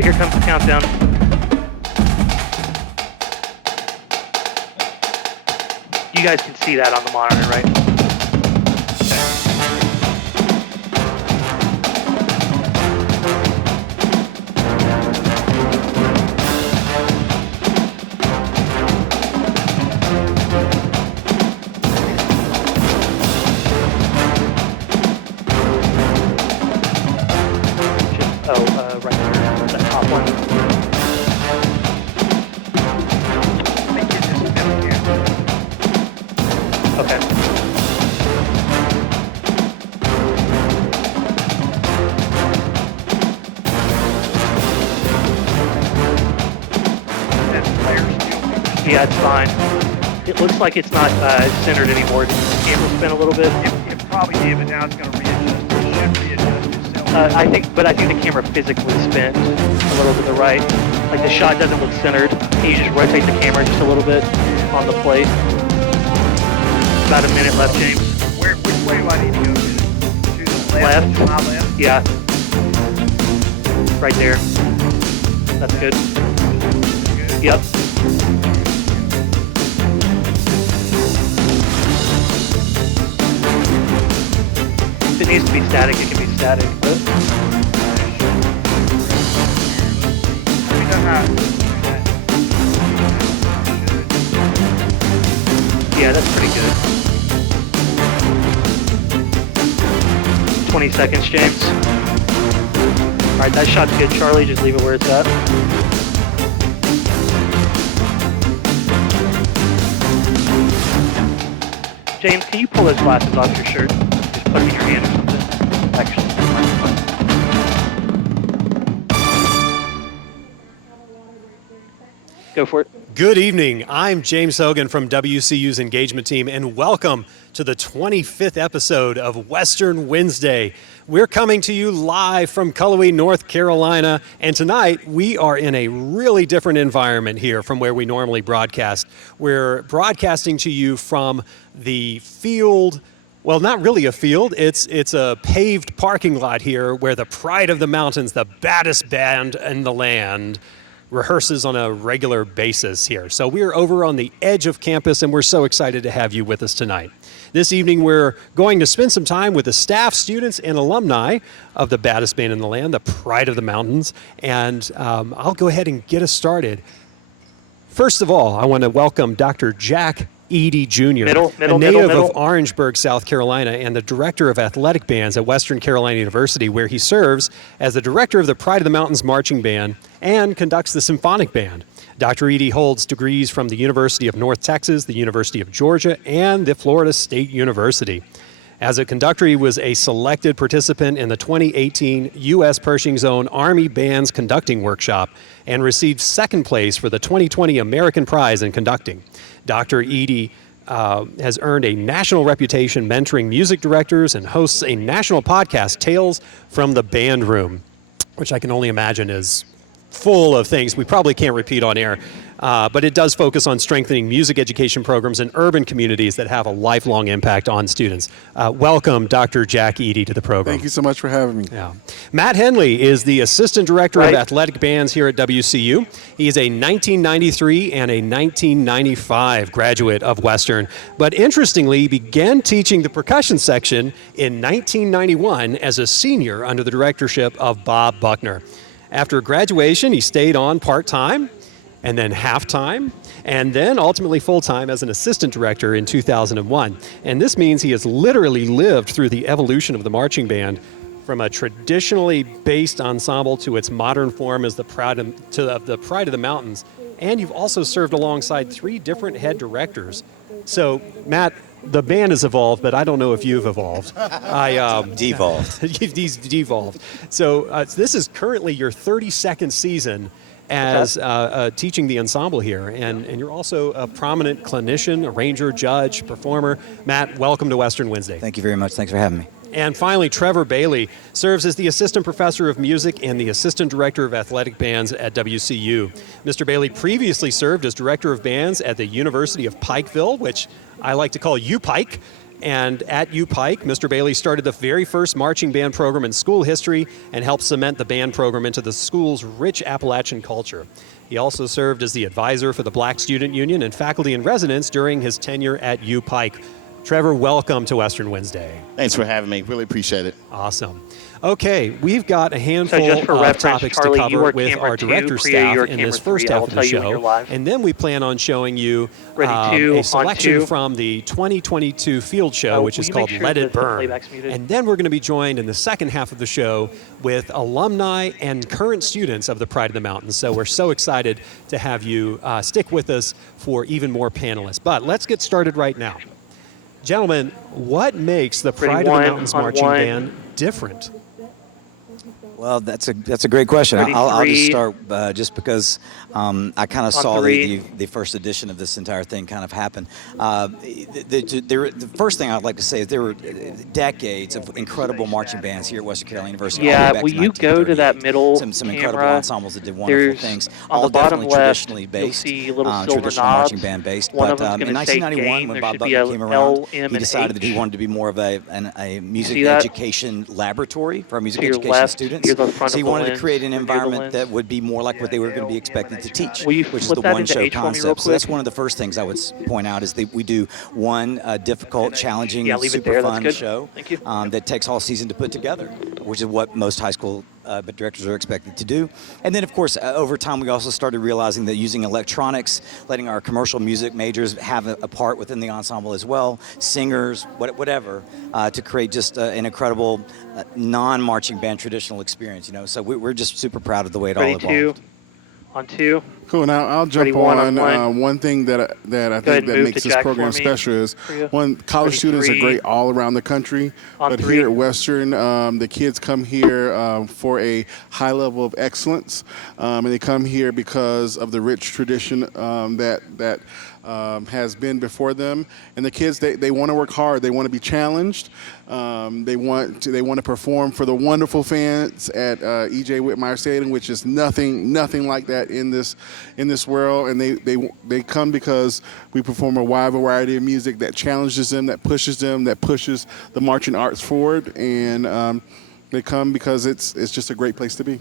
right, here comes the countdown. You guys can see that on the monitor, right? Right there, that top one. Okay. Yeah, it's fine. It looks like it's not centered anymore. Did the camera spin a little bit? It probably did, but now it's going to readjust. It should readjust itself. I think the camera physically spins a little to the right. Like the shot doesn't look centered. Can you just rotate the camera just a little bit on the plate? About a minute left, James. Which way do I need to go? To the left? To my left? Yeah. Right there. That's good. Good. Yep. If it needs to be static, it can be static. But We know how to do that. yeah, that's pretty good. 20 seconds, James. All right, that shot's good, Charlie. Just leave it where it's at. James, can you pull those glasses off your shirt? Just put them in your hand or something. Actually, go for it. Good evening. I'm James Hogan from WCU's engagement team, and welcome to the 25th episode of Western Wednesday. We're coming to you live from Cullowhee, North Carolina, and tonight we are in a really different environment here from where we normally broadcast. We're broadcasting to you from the field. Well, not really a field. It's a paved parking lot here where the Pride of the Mountains, the baddest band in the land, rehearses on a regular basis here. So we're over on the edge of campus, and we're so excited to have you with us tonight. This evening, we're going to spend some time with the staff, students, and alumni of the baddest band in the land, the Pride of the Mountains, and I'll go ahead and get us started. First of all, I want to welcome Dr. Jack Eady Jr., a native of Orangeburg, South Carolina, and the director of athletic bands at Western Carolina University, where he serves as the director of the Pride of the Mountains Marching Band and conducts the Symphonic Band. Dr. Eady holds degrees from the University of North Texas, the University of Georgia, and the Florida State University. As a conductor, he was a selected participant in the 2018 U.S. Pershing Zone Army Bands Conducting Workshop and received second place for the 2020 American Prize in Conducting. Dr. Eady has earned a national reputation mentoring music directors and hosts a national podcast, Tales from the Band Room, which I can only imagine is full of things we probably can't repeat on air. But it does focus on strengthening music education programs in urban communities that have a lifelong impact on students. Welcome, Dr. Jack Eady, to the program. Thank you so much for having me. Yeah. Matt Henley is the Assistant Director of Athletic Bands here at WCU. He is a 1993 and a 1995 graduate of Western, but interestingly began teaching the percussion section in 1991 as a senior under the directorship of Bob Buckner. After graduation, he stayed on part-time, and then half-time, and then ultimately full-time as an assistant director in 2001. And this means he has literally lived through the evolution of the marching band from a traditionally based ensemble to its modern form as the Pride of the Mountains. And you've also served alongside 3 different head directors. So, Matt, the band has evolved, but I don't know if you've evolved. Devolved. He's devolved. So this is currently your 32nd season as teaching the ensemble here, and you're also a prominent clinician, arranger, judge, performer. Matt, welcome to Western Wednesday. Thank you very much. Thanks for having me. And finally, Trevor Bailey serves as the Assistant Professor of Music and the Assistant Director of Athletic Bands at WCU. Mr. Bailey previously served as Director of Bands at the University of Pikeville, which I like to call UPike, And at U Pike, Mr. Bailey started the very first marching band program in school history and helped cement the band program into the school's rich Appalachian culture. He also served as the advisor for the Black Student Union and faculty in residence during his tenure at U Pike. Trevor, welcome to Western Wednesday. Thanks for having me. Really appreciate it. Awesome. Okay, we've got a handful just for of reference, topics Charlie, to you cover are with camera our 2, director Priya, you are staff in this camera first 3. half I'll of the tell you when you're show. live. And then we plan on showing you Ready, 2, a on selection 2. from the 2022 field show, which will is you called make sure Let that It the Burn. playback's muted? And then we're going to be joined in the second half of the show with alumni and current students of the Pride of the Mountains. So we're so excited to have you stick with us for even more panelists. But let's get started right now. Gentlemen, what makes the Pride of the Mountains Marching Band different? Well, that's a great question. Ready, I'll just 3. start just because I kind of saw 3. the first edition of this entire thing kind of happen. The first thing I'd like to say is there were decades of incredible marching bands here at Western Carolina University. all the way Yeah, back will to you go to that 1938. middle Some incredible camera? ensembles that did wonderful There's, things. on All the bottom definitely left, traditionally you'll based, see little silver traditional knobs. marching band based. One But of them's in gonna say 1991, gain. when There Bob should be Butler a came around, L, M, he and decided that he H. wanted to be more of a music See that? education laboratory for our music To your education left, students. near the front So he of the wanted to lens, create an or near the environment lens. that would be more like what they were going to be expected to teach, Will you which is flip the that one into show H for me real concept. So that's quick? one of the first things I would point out is that we do one difficult, challenging, Yeah, leave it super there. That's fun good. show Thank you. that takes all season to put together, which is what most high school directors are expected to do. And then, of course, over time, we also started realizing that using electronics, letting our commercial music majors have a part within the ensemble as well, singers, whatever, to create just an incredible non-marching band traditional experience. So we're just super proud of the way it all Ready, evolved. 2. On 2. Cool. Now I'll jump Ready, one on on one. one thing that I ahead think and that move makes to this Jack program for me. special is Priya. one, college Ready, students are 3. great all around the country, On but 3. here at Western, the kids come here for a high level of excellence, and they come here because of the rich tradition that has been before them. And the kids, they want to work hard. They want to be challenged. They want to perform for the wonderful fans at E.J. Whitmire Stadium, which is nothing like that in this world. And they come because we perform a wide variety of music that challenges them, that pushes the marching arts forward. And they come because it's just a great place to be.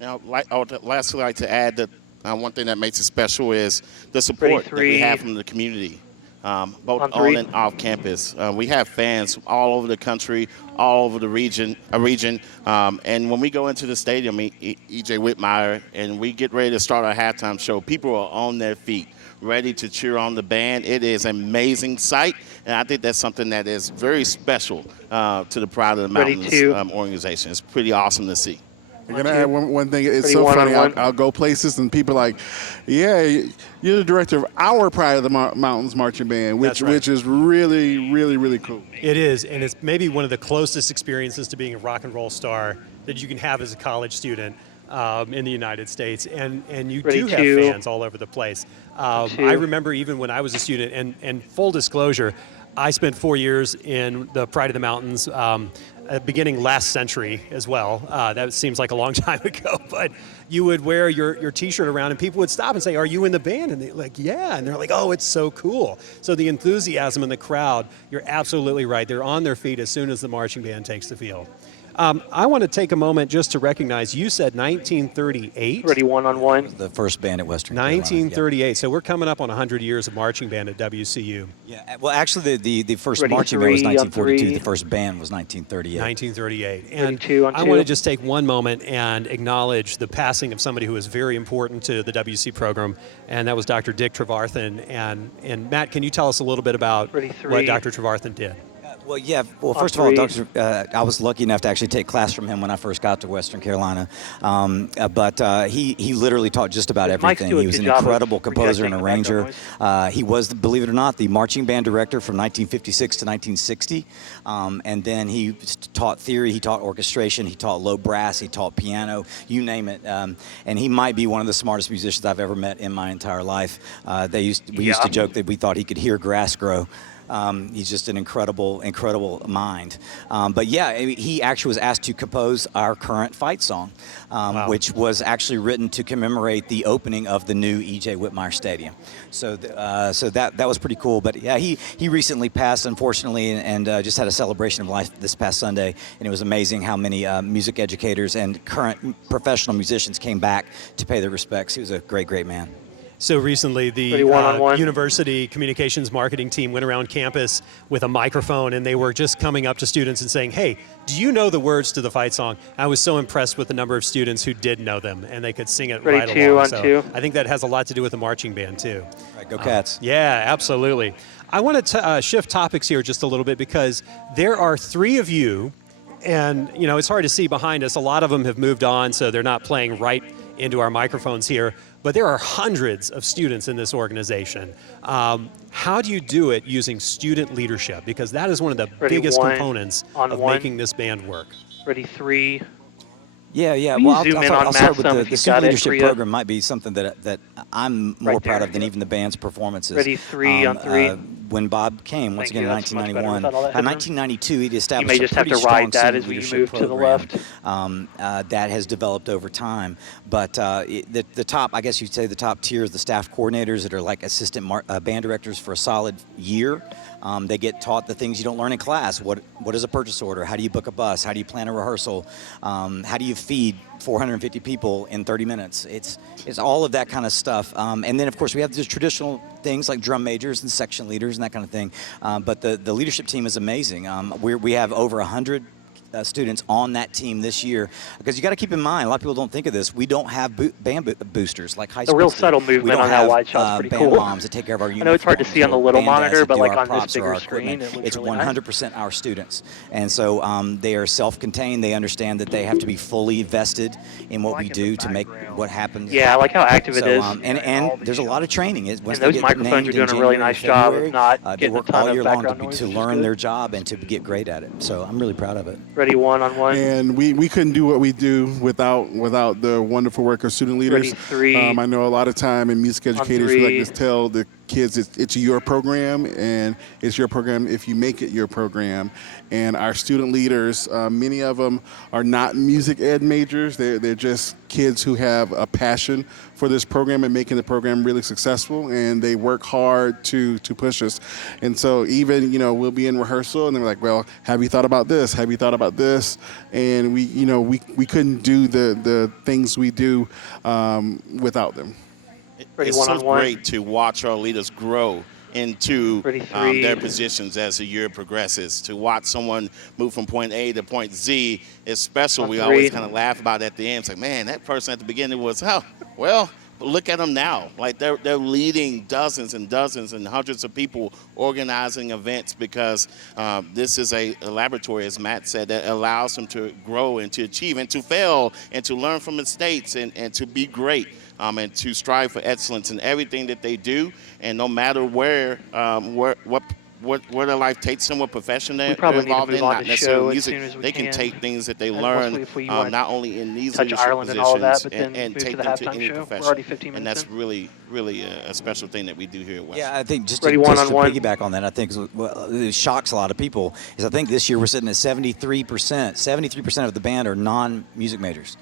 Now, I would lastly like to add that one thing that makes it special is the support Ready, that we 3. have from the community, both On on 3. and off campus. We have fans all over the country, all over the region. And when we go into the stadium, E.J. Whitmire, and we get ready to start our halftime show, people are on their feet, ready to cheer on the band. It is an amazing sight, and I think that's something that is very special to the Pride of the Ready, Mountains 2. Organization. It's pretty awesome to see. I'm going to add one thing. It's Ready, so one on funny. one. I'll go places and people are like, yeah, you're the director of our Pride of the Mountains Marching Band, That's right. which is really, really, really cool. It is, and it's maybe one of the closest experiences to being a rock and roll star that you can have as a college student in the United States, and you Ready, do have 2. fans all over the place. 2. I remember even when I was a student, and full disclosure, I spent 4 years in the Pride of the Mountains, beginning last century as well. That seems like a long time ago, but you would wear your T-shirt around and people would stop and say, "Are you in the band?" And they're like, "Yeah." And they're like, "Oh, it's so cool." So the enthusiasm in the crowd, you're absolutely right. They're on their feet as soon as the marching band takes the field. I want to take a moment just to recognize, you said 1938? Ready, 1 on 1. The first band at Western Carolina. 1938. So we're coming up on 100 years of marching band at WCU. Yeah, well, actually, the first Ready, marching band was 3 on 1942. 3. The first band was 1938. 1938. Ready, And 2 on I want to 2. just take one moment and acknowledge the passing of somebody who was very important to the WC program, and that was Dr. Dick Trevarthen. And Matt, can you tell us a little bit about Ready, what 3. Dr. Trevarthen did? Well, yeah. Well, On first of all, 3. I was lucky enough to actually take class from him when I first got to Western Carolina. But he literally taught just about His mics everything. do a He was good an job of incredible composer and rejecting the arranger. background He was, believe it or not, the marching band director from 1956 to 1960. And then he taught theory, he taught orchestration, he taught low brass, he taught piano, you name it. And he might be one of the smartest musicians I've ever met in my entire life. We used to joke that we thought he could hear grass grow. He's just an incredible mind. But yeah, he actually was asked to compose our current fight song, which was actually written to commemorate the opening of the new E.J. Whitmire Stadium. So that was pretty cool. But yeah, he recently passed, unfortunately, and just had a celebration of life this past Sunday, and it was amazing how many music educators and current professional musicians came back to pay their respects. He was a great man. So recently, the university communications marketing team went around campus with a microphone, and they were just coming up to students and saying, "Hey, do you know the words to the fight song?" I was so impressed with the number of students who did know them, and they could sing it right along. So I think that has a lot to do with the marching band too. Right, go Cats! Yeah, absolutely. I want to shift topics here just a little bit because there are three of you, and it's hard to see behind us. A lot of them have moved on, so they're not playing right into our microphones here. But there are hundreds of students in this organization. How do you do it using student leadership? Because that is one of the biggest components of making this band work. Ready, 3. Yeah. Will you Well, zoom in I'll on start Matt some with if the you've student got it, leadership Priya? program might be something that I'm more Right there. proud of than even the band's performances. Ready, 3 on 3. When Bob came, once Thank again you, in that's much better 1991, without all that by headroom. 1992 he established may just a have pretty to ride strong that student as we leadership move to the program, left. that has developed over time. But the top, I guess you'd say the top tier is the staff coordinators that are like assistant band directors for a solid year. They get taught the things you don't learn in class. What is a purchase order? How do you book a bus? How do you plan a rehearsal? How do you feed 450 people in 30 minutes? It's all of that kind of stuff. And then, of course, we have the traditional things like drum majors and section leaders and that kind of thing. But the leadership team is amazing. We have over 100 students on that team this year, because you got to keep in mind, a lot of people don't think of this. We don't have band boosters like high school. A real subtle movement on that wide shot's pretty band cool. moms that take care of our uniforms. I know it's hard to see on the little band guys monitor, that but do like our on this props or bigger our screen, equipment. it looks It's really nice. 100% our students, and so they are self-contained. They understand that they have to be fully vested in what we do to make what happens. Yeah, I like how active it is. And there's a lot of training. Once those they get microphones named are in doing a really January, nice job of February, not they getting a work ton all of year long background noise, to which is learn good. their job and to get great at it. So I'm really proud of it. Ready, 1 on 1. And we couldn't do what we do without the wonderful work of student leaders. Ready, 3. I know a lot of time in music educators we 3. like to tell the kids it's your program, and it's your program if you make it your program. And our student leaders, many of them are not music ed majors. They're just kids who have a passion for this program and making the program really successful, and they work hard to push us. And so even, we'll be in rehearsal and they're like, well, have you thought about this? Have you thought about this? And we couldn't do the things we do without them. Ready, It's 1 so on 1. great to watch our leaders grow into Ready, 3. their positions as the year progresses. To watch someone move from point A to point Z is special. On We 3. always kind of laugh about it at the end. It's like, man, that person at the beginning was, but look at them now. Like they're leading dozens and dozens and hundreds of people organizing events, because this is a laboratory, as Matt said, that allows them to grow and to achieve and to fail and to learn from mistakes and to be great. And to strive for excellence in everything that they do, and no matter where their life takes them, what profession they're probably need to involved move in, on not to necessarily show as music. soon as we They can can. take things that they And learn mostly if we want not only in these touch leadership Ireland and positions all of that, but then and move to take the them to halftime any show. We're profession. already 15 And minutes that's in. really a special thing that we do here at West. Yeah, I think just Ready, to 1 on 1. piggyback on that, I think it shocks a lot of people. Is I think this year we're sitting at 73%. 73% of the band are non-music majors.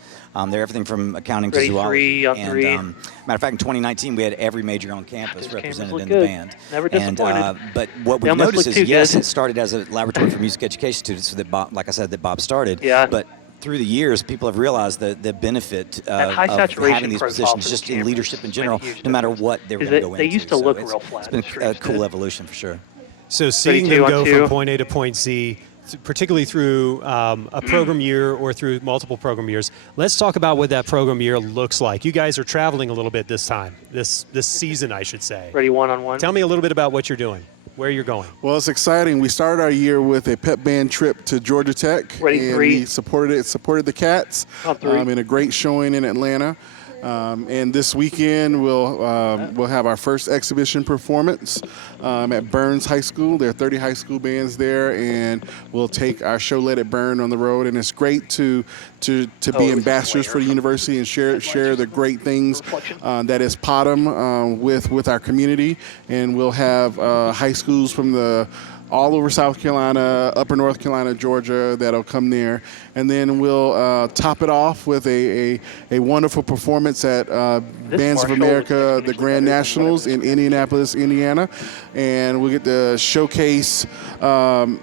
They're everything from accounting to Ready, zoology. 3 on 3. Matter of fact, in 2020 we had every major on campus Those represented campus in look the good. band. Never And disappointed. but what They we've almost noticed look is, too yes, good. it started as a laboratory for music education students like I said, that Bob started. Yeah. But through the years, people have realized the benefit high of saturation having these protocol positions for just the in cameras leadership in made a general, huge no matter difference. what they were Is going it- to go they into. used to So look it's- real flat, It's been the a streets cool did. evolution for sure. So seeing 32 them on go 2. from point A to point Z, particularly through a program year or through multiple program years, let's talk about what that program year looks like. You guys are traveling a little bit this time, this season, I should say. Ready, 1 on 1. Tell me a little bit about what you're doing, where you're going. Well, it's exciting. We started our year with a pep band trip to Georgia Tech. Ready, and 3. we supported the Cats On 3. in a great showing in Atlanta. And this weekend we'll have our first exhibition performance at Burns High School. There are 30 high school bands there, and we'll take our show Let It Burn on the road. And it's great to be ambassadors for the university and share the great things that is Potham with our community. And we'll have high schools from all over South Carolina, Upper North Carolina, Georgia, that'll come there. And then we'll top it off with a wonderful performance at Bands of America, the Grand Nationals in Indianapolis, Indiana. And we'll get to showcase Potham's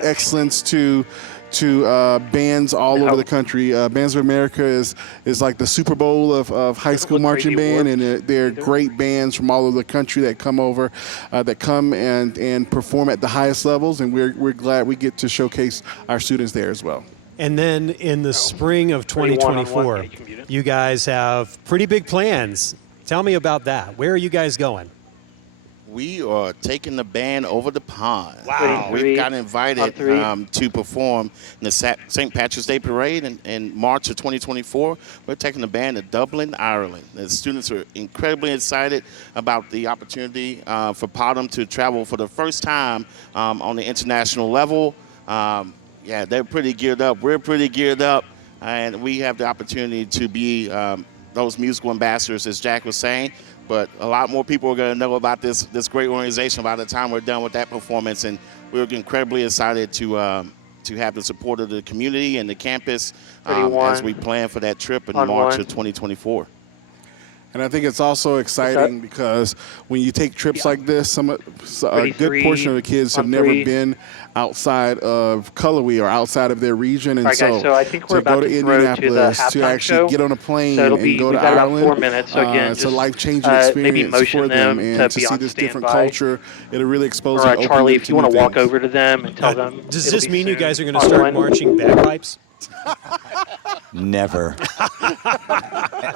excellence to bands all over the country. Bands of America is like the Super Bowl of high school marching band, and they're great bands from all over the country that come over, that come and perform at the highest levels, and we're glad we get to showcase our students there as well. And then in the spring of 2024, you guys have pretty big plans. Tell me about that. Where are you guys going? We are taking the band over the pond. Wow. We've got invited to perform in the St. Patrick's Day Parade in March of 2024. We're taking the band to Dublin, Ireland. The students are incredibly excited about the opportunity for Potham to travel for the first time on the international level. Yeah, they're pretty geared up. We're pretty geared up. And we have the opportunity to be those musical ambassadors, as Jack was saying. But a lot more people are going to know about this great organization by the time we're done with that performance. And we're incredibly excited to have the support of the community and the campus as we plan for that trip in March of 2024. And I think it's also exciting because when you take trips like this, a good portion of the kids have never been outside of Cullowhee or outside of their region, and so I think we're about to Indianapolis to actually get on a plane and go to Ireland. 4 minutes, so again, it's a life-changing experience for them, and to see this different culture, it'll really expose and open Charlie, them if to you want new to walk things. over to them and tell them. Does this mean you guys are going to start marching bagpipes? Never.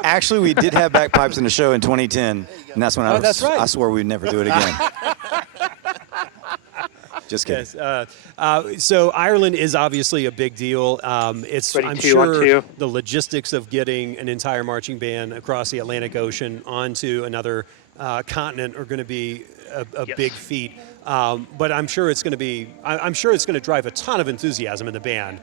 Actually, we did have bagpipes in the show in 2010, and that's when I swore we'd never do it again. Just kidding. Yes, so Ireland is obviously a big deal. I'm sure the logistics of getting an entire marching band across the Atlantic Ocean onto another continent are going to be a big feat. But I'm sure it's going to be. I'm sure it's going to drive a ton of enthusiasm in the band.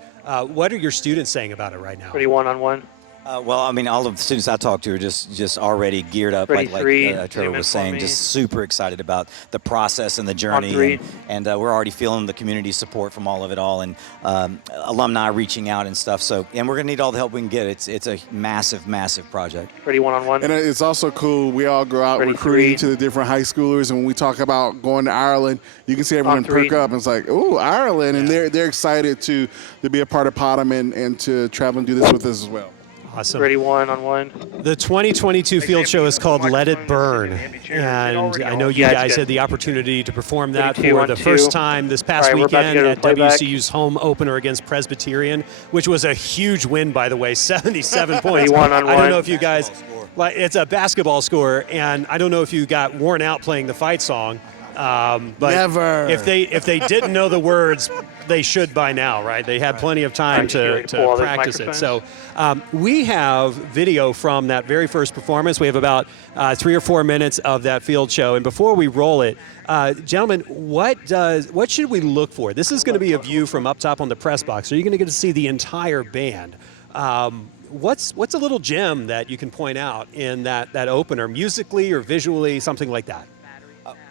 What are your students saying about it right now? Pretty one-on-one. Well, I mean, all of the students I talked to are just already geared up, like Trevor was saying, just super excited about the process and the journey. And we're already feeling the community support from all of it all, and alumni reaching out and stuff. So, and we're going to need all the help we can get. It's a massive, massive project. Pretty one-on-one. And it's also cool. We all go out recruiting to the different high schoolers, and when we talk about going to Ireland, you can see everyone perk up, and it's like, oh, Ireland. And they're excited to be a part of Potham and to travel and do this with us as well. Awesome. Ready one-on-one. The 2022 field show is called Let It Burn, and I know you guys had the opportunity to perform that for the first time this past weekend at WCU's home opener against Presbyterian, which was a huge win, by the way, 77 points. I don't know if you guys, it's a basketball score, and I don't know if you got worn out playing the fight song. But never. If they didn't know the words, they should by now, right? They had plenty of time to practice it. So we have video from that very first performance. We have about 3 or 4 minutes of that field show. And before we roll it, gentlemen, what should we look for? This is going to be a view from up top on the press box. So you're going to get to see the entire band. What's a little gem that you can point out in that opener, musically or visually, something like that?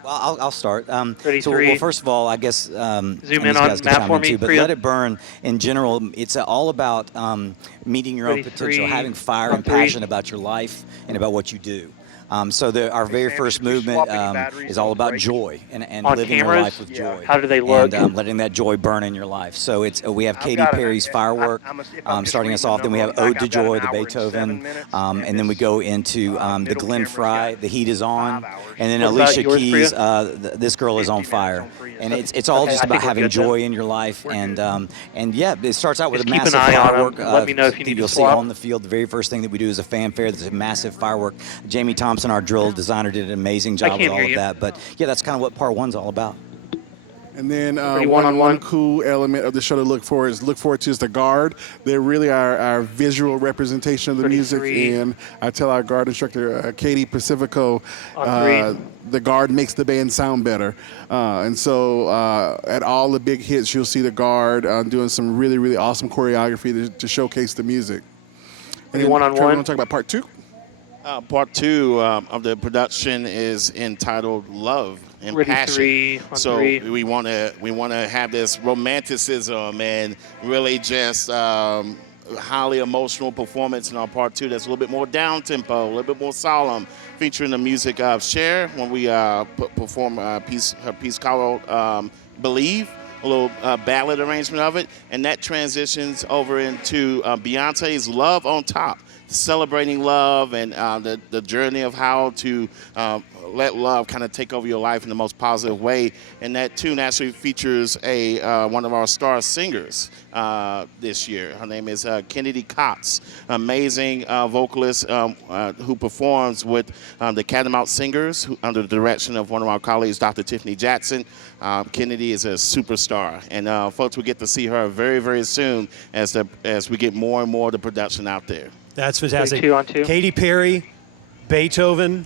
Well, I'll start. Well, first of all, I guess zoom in on Matt for me. But Let It Burn, in general, it's all about meeting your own potential, having fire and passion about your life and about what you do. So our very first movement is all about joy and living your life with joy. How do they look? And letting that joy burn in your life. So we have Katy Perry's Firework starting us off. Then we have Ode to Joy, the Beethoven. And then we go into the Glenn Frey, The Heat Is On. And then Alicia Keys, This Girl Is on Fire. And it's all just about having joy in your life. And yeah, it starts out with a massive firework. Let me know if you need to you'll see on the field. The very first thing that we do is a fanfare. There's a massive firework. Jamie Thompson, our drill designer, did an amazing job with all of that. But yeah, that's kind of what part one's all about. And then Pretty one one-on-one. cool element of the show to look forward to is the guard. They're really our visual representation of the Pretty music. three. And I tell our guard instructor, Katie Pacifico, On three. the guard makes the band sound better. And so at all the big hits, you'll see the guard doing some really, really awesome choreography to showcase the music. And then, one-on-one. Trevor, want to talk about part two? Part two of the production is entitled "Love and Ready Passion." three on so three. we want to have this romanticism and really just highly emotional performance in our part two. That's a little bit more down tempo, a little bit more solemn, featuring the music of Cher when we perform her piece called "Believe." A little ballad arrangement of it, and that transitions over into Beyonce's "Love on Top," celebrating love and the journey of how to let love kind of take over your life in the most positive way. And that tune actually features one of our star singers this year. Her name is Kennedy Cox, amazing vocalist who performs with the Catamount Singers under the direction of one of our colleagues, Dr. Tiffany Jackson. Kennedy is a superstar, and folks will get to see her very, very soon as we get more and more of the production out there. That's fantastic. 2 on 2. Katy Perry, Beethoven,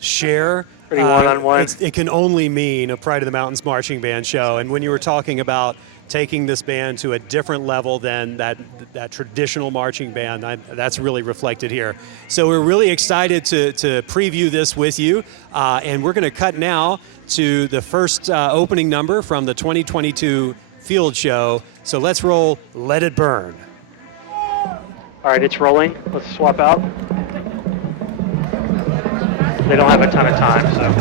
Cher. Pretty one-on-one. It can only mean a Pride of the Mountains marching band show. And when you were talking about taking this band to a different level than that traditional marching band, that's really reflected here. So we're really excited to preview this with you. And we're going to cut now to the first opening number from the 2022 field show. So let's roll Let It Burn. All right, it's rolling. Let's swap out. They don't have a ton of time, so.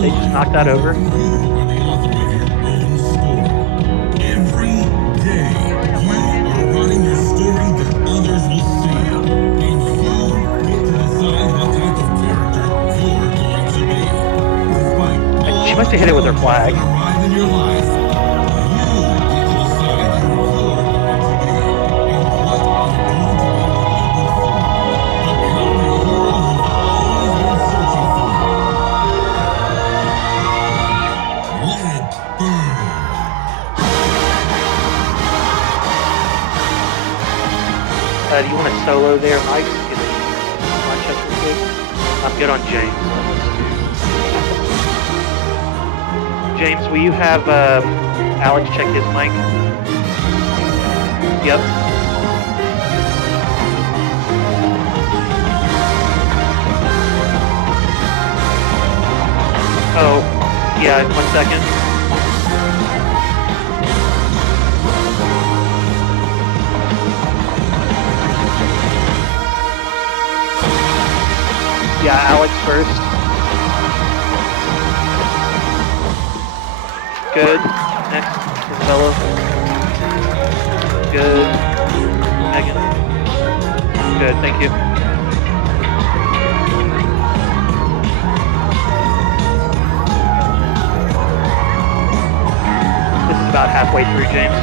They just knocked that over. Every day, you are writing your story that others will see. And you get to decide what type of character you're going to be. Despite She must have hit it with her flag. arrive in your life, you get to decide who you're going to be and what is going to be looking for. Become the hero you've always been searching for. Let it burn. Do you want to solo there, Mike? Get a lunch up real quick. I'm good on James. James, will you have Alex check his mic? Yep. Oh, yeah, 1 second. Yeah, Alex first. Good. Next, Isabella. Good. Megan. Good, thank you. This is about halfway through, James.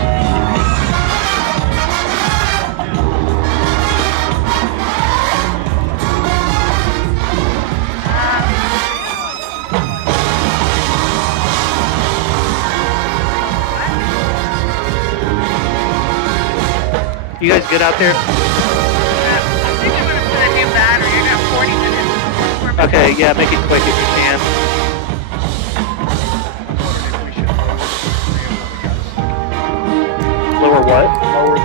You guys good out there? I think I'm going to put a new battery. I got 40 minutes. Okay, yeah, make it quick if you can. Lower what? Lower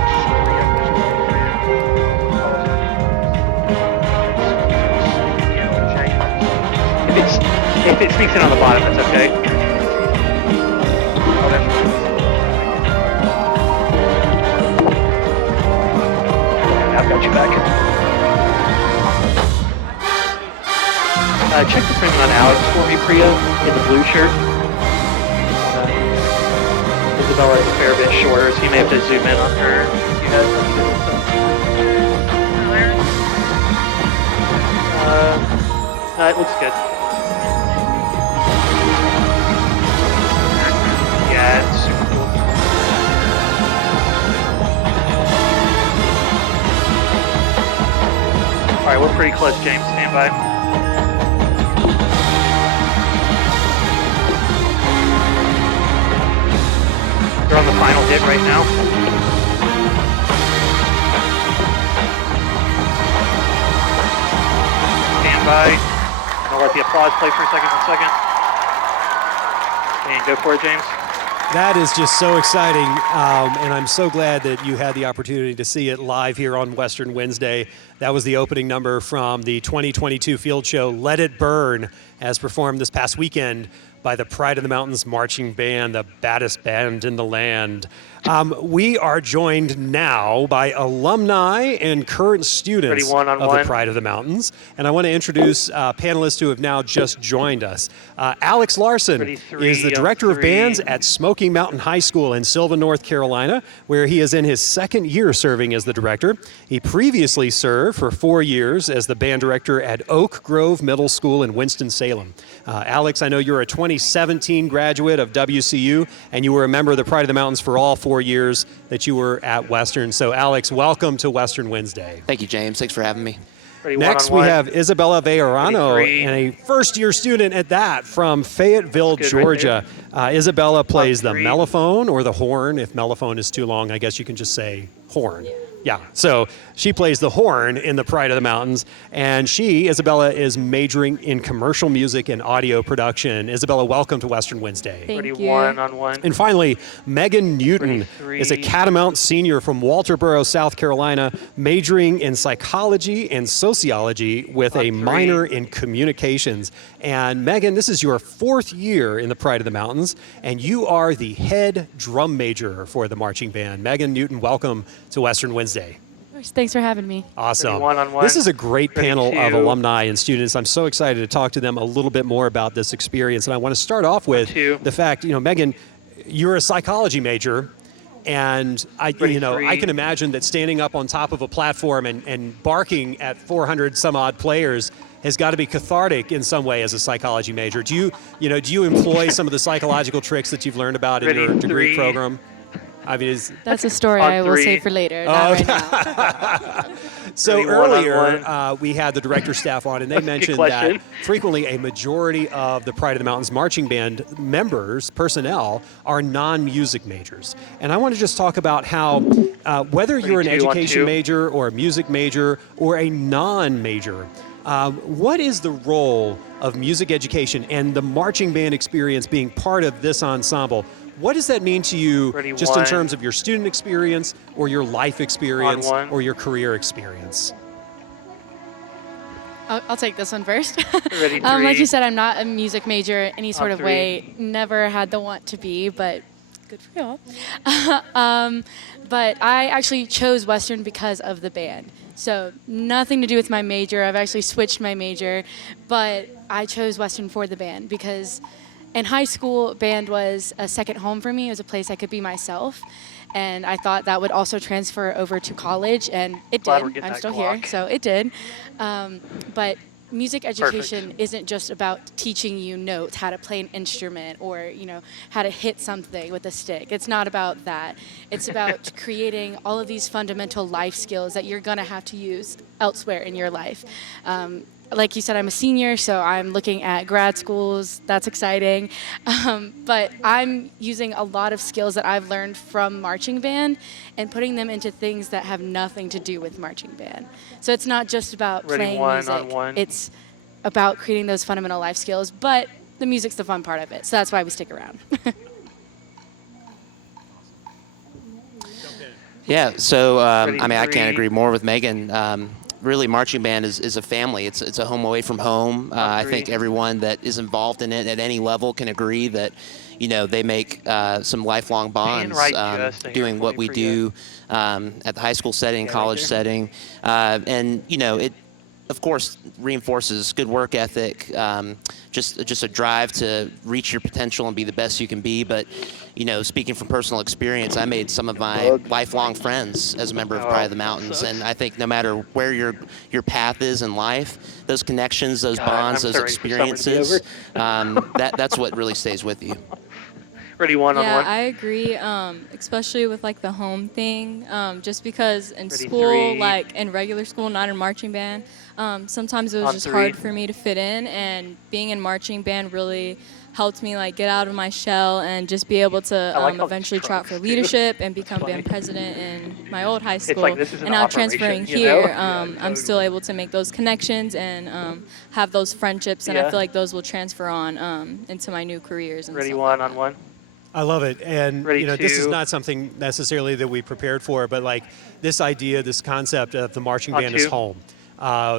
if it sneaks in on the bottom, it's okay. I've got you back. Check the print on Alex for me, Priya, in the blue shirt. Isabella is a fair bit shorter, so you may have to zoom in on her. You guys want to do it looks good. Yeah, it's super cool. All right, we're pretty close, James. Stand by. They're on the final hit right now. Stand by. I'll let the applause play for a second. 1 second. And go for it, James. That is just so exciting, and I'm so glad that you had the opportunity to see it live here on Western Wednesday. That was the opening number from the 2022 field show, Let It Burn, as performed this past weekend by the Pride of the Mountains Marching Band, the baddest band in the land. We are joined now by alumni and current students Ready, one on of one. the Pride of the Mountains. And I want to introduce panelists who have now just joined us. Alex Larson Ready, three is the on director of three. bands at Smoky Mountain High School in Sylvan, North Carolina, where he is in his second year serving as the director. He previously served for 4 years as the band director at Oak Grove Middle School in Winston-Salem. Alex, I know you're a 2017 graduate of WCU, and you were a member of the Pride of the Mountains for all 4 years that you were at Western. So, Alex, welcome to Western Wednesday. Thank you, James. Thanks for having me. Ready, Next, one on we one. have Isabella Bejarano, Ready, three. and a first-year student at that from Fayetteville, That's good right Georgia. Isabella plays the three. mellophone or the horn. If mellophone is too long, I guess you can just say horn. Yeah, so she plays the horn in the Pride of the Mountains, and Isabella, is majoring in commercial music and audio production. Isabella, welcome to Western Wednesday. Ready, Thank you. one on one. And finally, Megan Newton Ready, is a three. Catamount senior from Walterboro, South Carolina, majoring in psychology and sociology with a On three. minor in communications. And Megan, this is your 4th year in the Pride of the Mountains, and you are the head drum major for the marching band. Megan Newton, welcome to Western Wednesday. Of course, thanks for having me. Awesome. Ready, one on one. This is a great Ready, panel of two. alumni and students. I'm so excited to talk to them a little bit more about this experience. And I want to start off with Two. the fact, Megan, you're a psychology major. And I Ready, three. can imagine that standing up on top of a platform and barking at 400 some odd players has got to be cathartic in some way as a psychology major. Do you employ some of the psychological tricks that you've learned about in Ready, your degree three. program? I mean, That's a story On I will three. save for later, not right now. So Ready, one on earlier, one. we had the director staff on, and they That's a good mentioned that question. frequently a majority of the Pride of the Mountains marching band members, personnel, are non-music majors. And I want to just talk about how whether you're an Ready, two on education two. major or a music major or a non-major, what is the role of music education and the marching band experience being part of this ensemble? What does that mean to you, Ready, just in one. terms of your student experience or your life experience one. or your career experience? I'll take this one first. Ready, Like three. you said, I'm not a music major any sort On of three. way. Never had the want to be, but good for y'all. But I actually chose Western because of the band. So nothing to do with my major. I've actually switched my major, but I chose Western for the band because in high school, band was a second home for me. It was a place I could be myself. And I thought that would also transfer over to college, and it Glad we're did. getting I'm that still here, Glock. so it did. But music education isn't just about teaching you notes, how to play an instrument, or how to hit something with a stick. It's not about that. It's about creating all of these fundamental life skills that you're gonna have to use elsewhere in your life. Like you said, I'm a senior, so I'm looking at grad schools. That's exciting. But I'm using a lot of skills that I've learned from marching band and putting them into things that have nothing to do with marching band. So it's not just about Ready, playing one music. on one. It's about creating those fundamental life skills, but the music's the fun part of it. So that's why we stick around. Yeah, so Ready, I can't three. agree more with Megan. Really, marching band is a family. It's a home away from home. I think three. everyone that is involved in it at any level can agree that, they make some lifelong bonds right just a hair doing what point we for you. do at the high school setting, Yeah, right college there. setting, and of course, reinforces good work ethic, just a drive to reach your potential and be the best you can be. But, speaking from personal experience, I made some of my lifelong friends as a member of Pride of the Mountains, and I think no matter where your path is in life, those connections, those bonds, those experiences, that's what really stays with you. Ready one on Yeah, one. I agree, especially with like the home thing, just because in Ready, school, three. like in regular school, not in marching band, sometimes it was On just three. hard for me to fit in, and being in marching band really helped me like get out of my shell and just be able to I like how eventually it's try out for trunks, too. leadership and become funny. band president in my old high school. like this is an and now operation, transferring you know? here, Yeah, I'm still able to make those connections and have those friendships, and I Yeah. feel like those will transfer on into my new careers. And Ready stuff one like on that. one. I love it. And Ready, this is two. not something necessarily that we prepared for, but like this idea, this concept of the marching On band is two. home.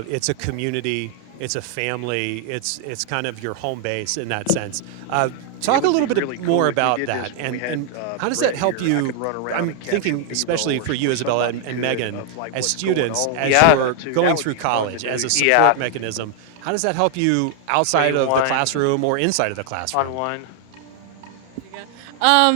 It's a community, it's a family, it's kind of your home base in that sense. Talk a little bit more about that, and how does that help you? I'm thinking especially for you, Isabella and Megan, as students, as Yeah. you're going through college, as a support Yeah. mechanism. How does that help you outside of the one. classroom or inside of the classroom? On one.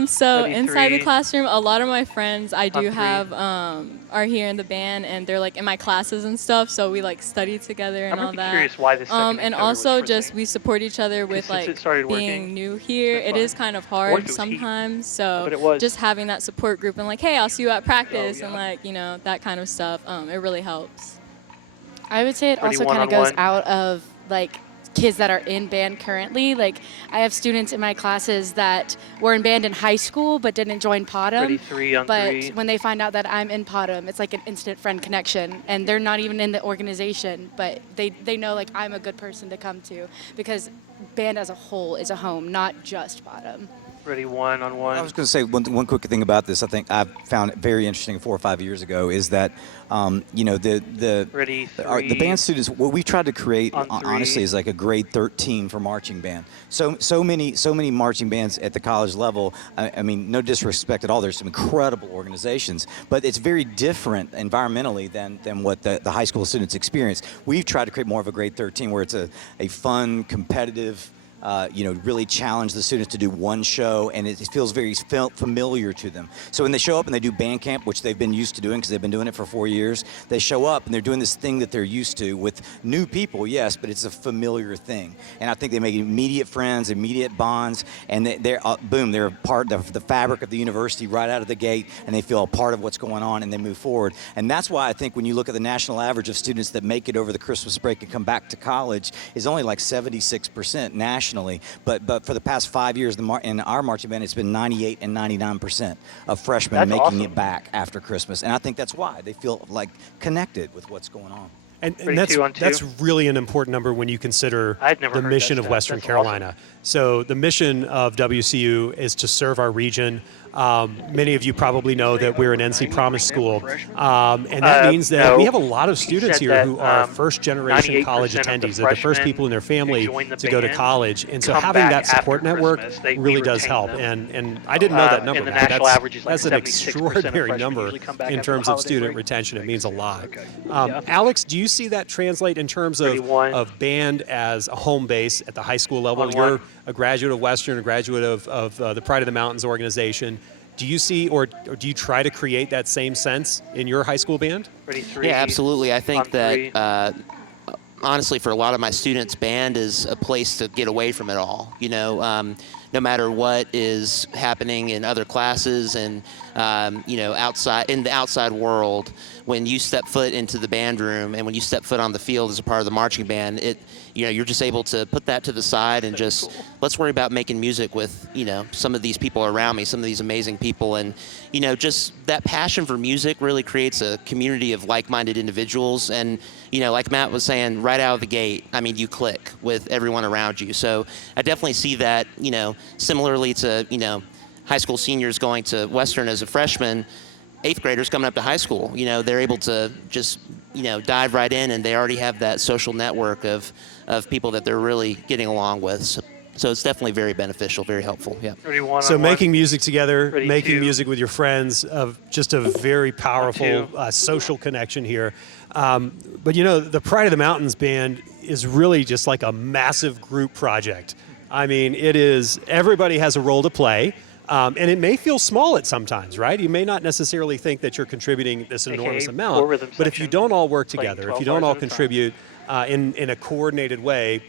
So Ready, inside the three. classroom, a lot of my friends I do three. have are here in the band, and they're like in my classes and stuff. So we like study together and I'm all really that. curious why this second And October also was just friendly. we support each other with Since it like started being working, new here. it's It fun. is kind of Or if hard it was heat. sometimes. So But it was. just having that support group and like, hey, I'll see you at practice, Oh, and like that kind of stuff. It really helps. I would say it Ready, also kind of one-on-one? goes out of like kids that are in band currently. Like I have students in my classes that were in band in high school but didn't join Potom. Ready, three on but three. when they find out that I'm in Potom, it's like an instant friend connection, and they're not even in the organization, but they know like I'm a good person to come to because band as a whole is a home, not just Potom. Ready one on one. I was going to say one quick thing about this. I think I found it very interesting 4 or 5 years ago is that the Ready, the three. band students, what we tried to create On three. honestly is like a grade 13 for marching band. So many marching bands at the college level. I mean, no disrespect at all. There's some incredible organizations, but it's very different environmentally than what the high school students experience. We've tried to create more of a grade 13 where it's a fun, competitive. Really challenge the students to do one show, and it feels very familiar to them. So when they show up and they do band camp, which they've been used to doing because they've been doing it for 4 years, they show up and they're doing this thing that they're used to with new people, yes, but it's a familiar thing. And I think they make immediate friends, immediate bonds, and they're a part of the fabric of the university right out of the gate, and they feel a part of what's going on, and they move forward. And that's why I think when you look at the national average of students that make it over the Christmas break and come back to college is only like 76% nationally. But for the past 5 years, in our marching band, it's been 98 and 99% of freshmen That's making awesome. it back after Christmas. And I think that's why they feel like connected with what's going on. And Ready, that's two on two. that's really an important number when you consider I'd never the heard mission that of stat. Western That's Carolina. So the mission of WCU is to serve our region. Many of you probably know that we're an NC Promise school, and that means that no. we have a lot of He students said here that, who are first-generation 98% college of the attendees. They're the first freshmen people in their family who join the to go to band college, and so come having back that support after network Christmas. We really does retain help. them. And I didn't know that And number. the Matt. national average is like That's an 76% of extraordinary freshmen number usually come back in after the terms of holiday student break. retention. It means a lot. Yeah. Alex, do you see that translate in terms Ready, one. of band as a home base at the high school level? On You're one. a graduate of Western, a graduate of the Pride of the Mountains organization. Do you see or do you try to create that same sense in your high school band? Ready, three. Yeah, absolutely. I think On three. that honestly, for a lot of my students, band is a place to get away from it all. No matter what is happening in other classes and outside in the outside world, when you step foot into the band room and when you step foot on the field as a part of the marching band, you're just able to put that to the side and just let's worry about making music with some of these people around me, some of these amazing people, and just that passion for music really creates a community of like-minded individuals. And like Matt was saying, right out of the gate, I mean, you click with everyone around you. So I definitely see that, similarly to high school seniors going to Western as a freshman. 8th graders coming up to high school, they're able to just, dive right in, and they already have that social network of people that they're really getting along with. So So it's definitely very beneficial, very helpful. Yeah. Ready, one So on one. making music together, Ready, making two. music with your friends, of just a very powerful two. social connection here. But you know, the Pride of the Mountains band is really just like a massive group project. I mean, it is, everybody has a role to play. And it may feel small at sometimes, right? You may not necessarily think that you're contributing this enormous four amount, rhythm but if you section, don't all work playing together, if 12 you don't bars all at a time. contribute in a coordinated way,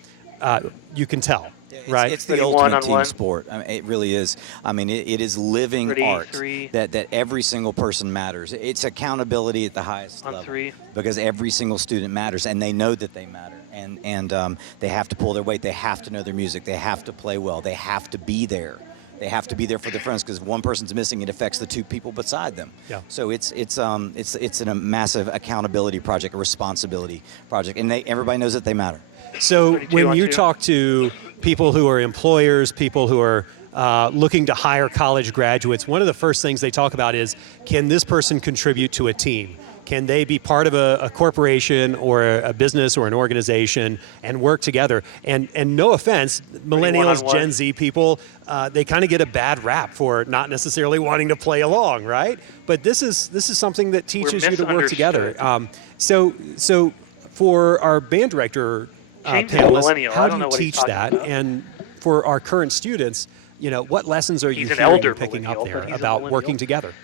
you can tell, right? It's the Ready, ultimate one on team one. sport. I mean, it really is. I mean, it is living Ready, art three. that every single person matters. It's accountability at the highest On level three. because every single student matters, and they know that they matter. And they have to pull their weight. They have to know their music. They have to play well. They have to be there. They have to be there for their friends because if one person's missing, it affects the two people beside them. Yeah. So it's a massive accountability project, a responsibility project, and everybody knows that they matter. So 32 when on you two. talk to people who are employers, people who are looking to hire college graduates, one of the first things they talk about is, can this person contribute to a team? Can they be part of a corporation or a business or an organization and work together? And no offense, millennials, one-on-one. Gen Z people, they kind of get a bad rap for not necessarily wanting to play along, right? But this is something that teaches you to work together. misunderstood. So for our band director James is a panelists, millennial. I how don't do know you what he's teach talking that? about. And for our current students, you know, what lessons are you He's an hearing elder and picking up millennial, there but he's a about millennial. working together?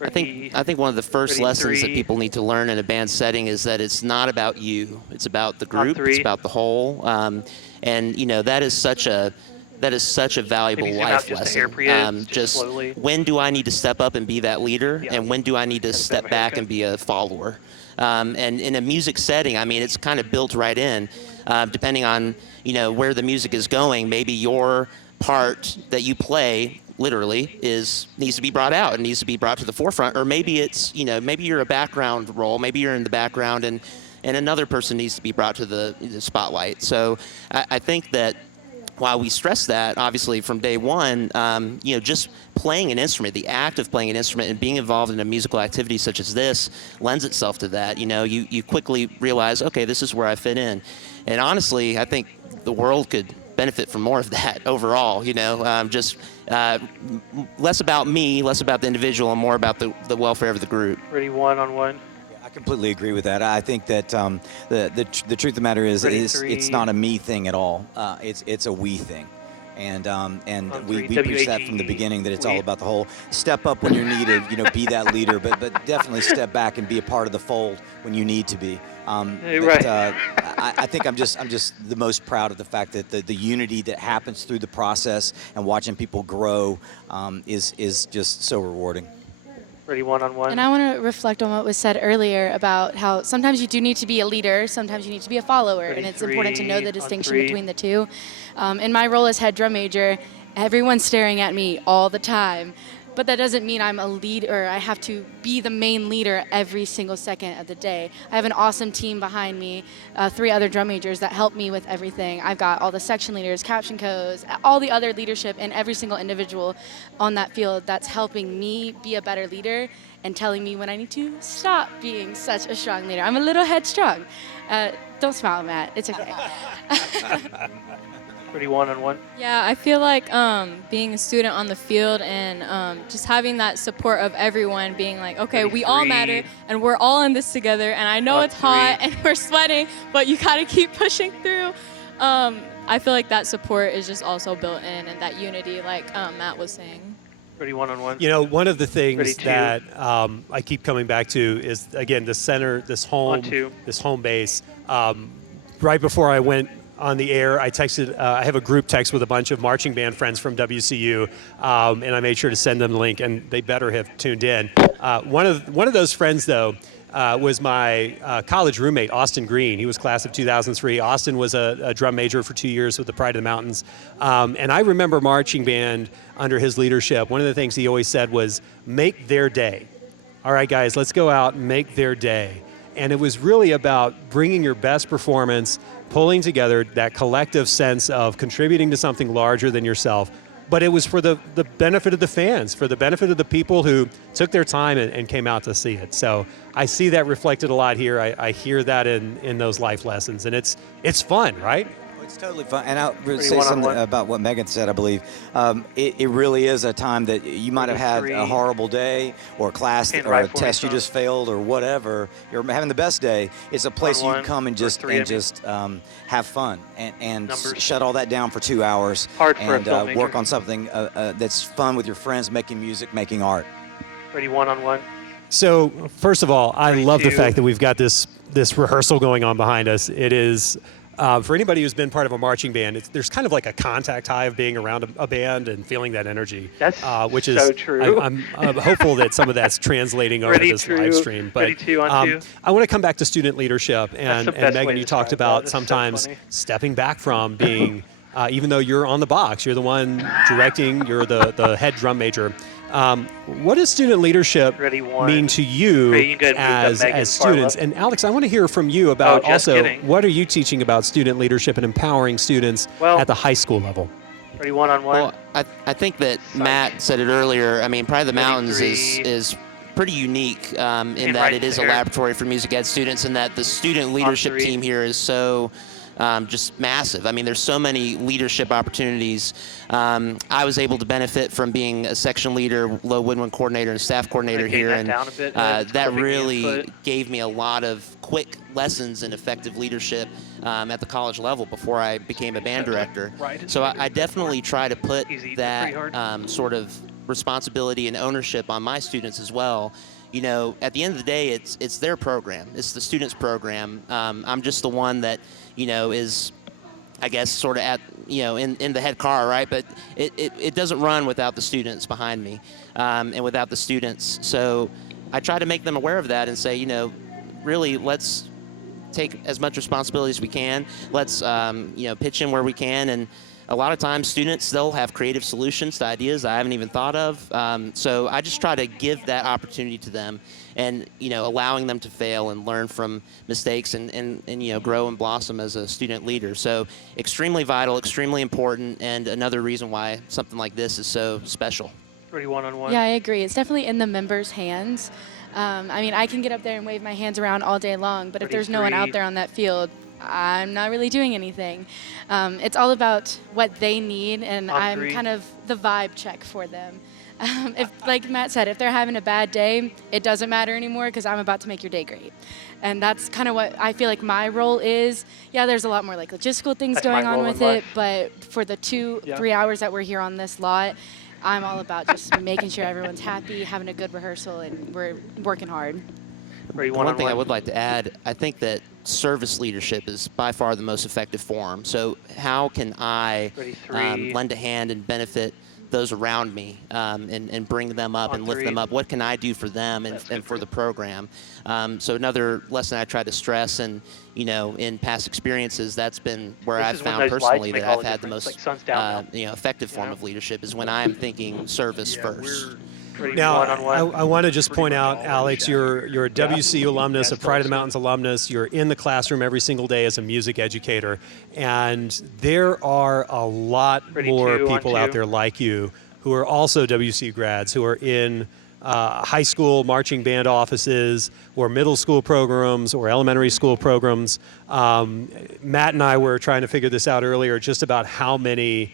I think one of the first lessons that people need to learn in a band setting is that it's not about you. It's about the group. three. It's about the whole. And you know that is such a valuable Maybe zoom out life just a lesson. hair, Priya, just slowly. When do I need to step up and be that leader, Yeah. and when do I need to step my back haircut. and be a follower? And in a music setting, I mean, it's kind of built right in, depending on where the music is going. Maybe your part that you play literally needs to be brought out and needs to be brought to the forefront, or maybe it's maybe you're a background role, maybe you're in the background and another person needs to be brought to the spotlight. So I think that while we stress that obviously from day one, just playing an instrument, the act of playing an instrument and being involved in a musical activity such as this lends itself to that. You quickly realize, okay, this is where I fit in. And honestly, I think the world could benefit from more of that overall, just less about me, less about the individual, and more about the welfare of the group. Ready, one-on-one. I completely agree with that. I think that the truth of the matter is Ready, it's three. not a me thing at all. It's a we thing. And we three, preach that from the WAGE, beginning, that it's we. all about the whole step up when you're needed, be that leader, but definitely step back and be a part of the fold when you need to be. Right. I think I'm just the most proud of the fact that the unity that happens through the process and watching people grow is just so rewarding. Ready, one-on-one. And I want to reflect on what was said earlier about how sometimes you do need to be a leader, sometimes you need to be a follower, Ready, and it's important to know three, the on distinction three. between the two. In my role as head drum major, everyone's staring at me all the time, but that doesn't mean I'm a lead or I have to be the main leader every single second of the day. I have an awesome team behind me, 3 other drum majors that help me with everything. I've got all the section leaders, caption codes, all the other leadership, and every single individual on that field that's helping me be a better leader and telling me when I need to stop being such a strong leader. I'm a little headstrong. Don't smile, Matt. It's okay. Ready, one-on-one. Yeah, I feel like being a student on the field and just having that support of everyone being like, okay, we all matter and we're all in this together. And I know On it's hot three. and we're sweating, but you gotta keep pushing through. I feel like that support is just also built in and that unity, like Matt was saying. Ready, one-on-one. You know, one of the Ready, things two. that I keep coming back to is, again, the center, this On two. home base. Right before I went on the air, I texted, I have a group text with a bunch of marching band friends from WCU, and I made sure to send them the link, and they better have tuned in. One of those friends, though, was my college roommate, Austin Green. He was class of 2003. Austin was a drum major for 2 years with the Pride of the Mountains. And I remember marching band under his leadership. One of the things he always said was, make their day. All right, guys, let's go out and make their day. And it was really about bringing your best performance, pulling together that collective sense of contributing to something larger than yourself. But it was for the benefit of the fans, for the benefit of the people who took their time and came out to see it. So I see that reflected a lot here. I hear that in those life lessons, and it's fun, right? It's totally fun. And I'll Pretty say something one-on-one. about what Megan said, I believe. It really is a time that you might have had a horrible day or a class And or right a for test me, you just failed or whatever. You're having the best day. It's a place you One-on-one can come and or just three, I mean. have fun and Numbers. shut all that down for 2 hours Hard for a and film work major. on something that's fun with your friends, making music, making art. Ready one-on-one. So, first of all, I love the 32. fact that we've got this rehearsal going on behind us. It is, for anybody who's been part of a marching band, there's kind of like a contact high of being around a band and feeling that energy. That's which is so true. I'm hopeful that some of that's translating over Ready this to- live stream. But ready to on two. I want to come back to student leadership, and the best way Megan, to you talked describe that. about That's so sometimes funny. stepping back from being, even though you're on the box, you're the one directing, you're the head drum major. What does student leadership Ready, one. mean to you Ready, you can go ahead and move as that Megan far students? left. And Alex, I want to hear from you about Oh, just also kidding. what are you teaching about student leadership and empowering students Well- at the high school level? Ready one-on-one. Well, I think that Matt said it earlier. I mean, Pride of the Mountains 33. is pretty unique in And that right it is a there. laboratory for music ed students, and that the student leadership three. team here is so just massive. I mean, there's so many leadership opportunities. I was able to benefit from being a section leader, low woodwind coordinator, and staff coordinator Gonna take here, that and down a bit, it's that clipping the really input. gave me a lot of quick lessons in effective leadership at the college level before I became a band director. Right. So I definitely try to put He's eating it that pretty hard. sort of responsibility and ownership on my students as well. You know, at the end of the day, it's their program. It's the students' program. I'm just the one that, you know, is, I guess, sort of at, you know, in the head car, right? But it doesn't run without the students behind me and without the students. So I try to make them aware of that and say, you know, really, let's take as much responsibility as we can. Let's, you know, pitch in where we can. And a lot of times students, they'll have creative solutions to ideas I haven't even thought of. So I just try to give that opportunity to them and, you know, allowing them to fail and learn from mistakes and you know, grow and blossom as a student leader. So extremely vital, extremely important, and another reason why something like this is so special. Ready one-on-one. Yeah, I agree. It's definitely in the members' hands. I mean, I can get up there and wave my hands around all day long, but if Ready, there's no one three. out there on that field, I'm not really doing anything. It's all about what they need, and On I'm three. kind of the vibe check for them. If, like Matt said, if they're having a bad day, it doesn't matter anymore because I'm about to make your day great. And that's kind of what I feel like my role is. Yeah, there's a lot more like logistical things That's going my on role in with it, life. but for the 2-3 Yeah. hours that we're here on this lot, I'm all about just making sure everyone's happy, having a good rehearsal, and we're working hard. Ready One thing I one-on-one. would like to add, I think that service leadership is by far the most effective form. So how can I Ready, three. lend a hand and benefit those around me and bring them up On and lift three. them up? What can I do for them and for the program? So another lesson I try to stress, and you know, in past experiences, that's been where This I've is when found those lights personally make that all I've the had the difference, most like sun's down now. you know, effective form of leadership is when I am thinking service first. Ready Now, one-on-one. I want to just point out, Alex, you're a WCU alumnus, a Pride of the Mountains alumnus. You're in the classroom every single day as a music educator. And there are a lot Ready, more two, on people out two. there like you who are also WCU grads, who are in high school marching band offices or middle school programs or elementary school programs. Matt and I were trying to figure this out earlier, just about how many